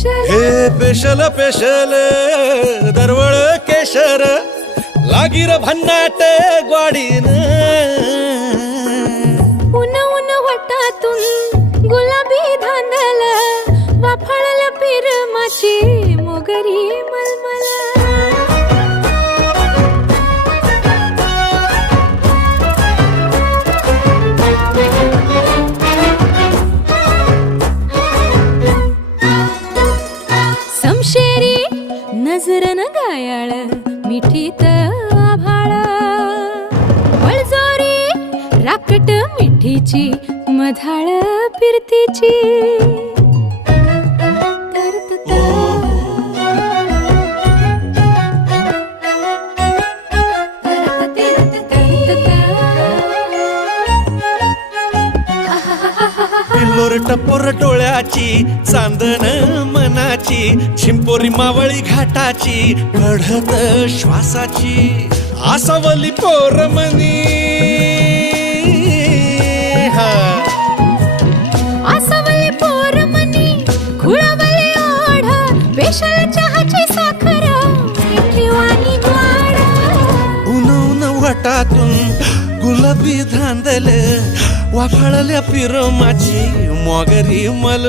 हे special special दरवळ केशर लागीर भन्नाट ग्वाडीन उन उन वटातून गुलाबी धांदल वाफाळल पिरमाची मोगरी मलमल समशेरी नजरन गायाळ मिठीत आभाळ वळजोरी राकट मिठीची मधाळ फिरतीची पिल्लोर टपोर डोळ्याची चांदन मनाची छिंपोरी मावळी घाटाची कढत श्वासाची आसावली पोरमनी आसावली पोरमनी खुळवली ओढ पेशल चहाची साखर मिठीवाणी ग्वाड उन उन वटातून गुलाबी धांदल वाफाळल्या पिरमाची मोगरी मल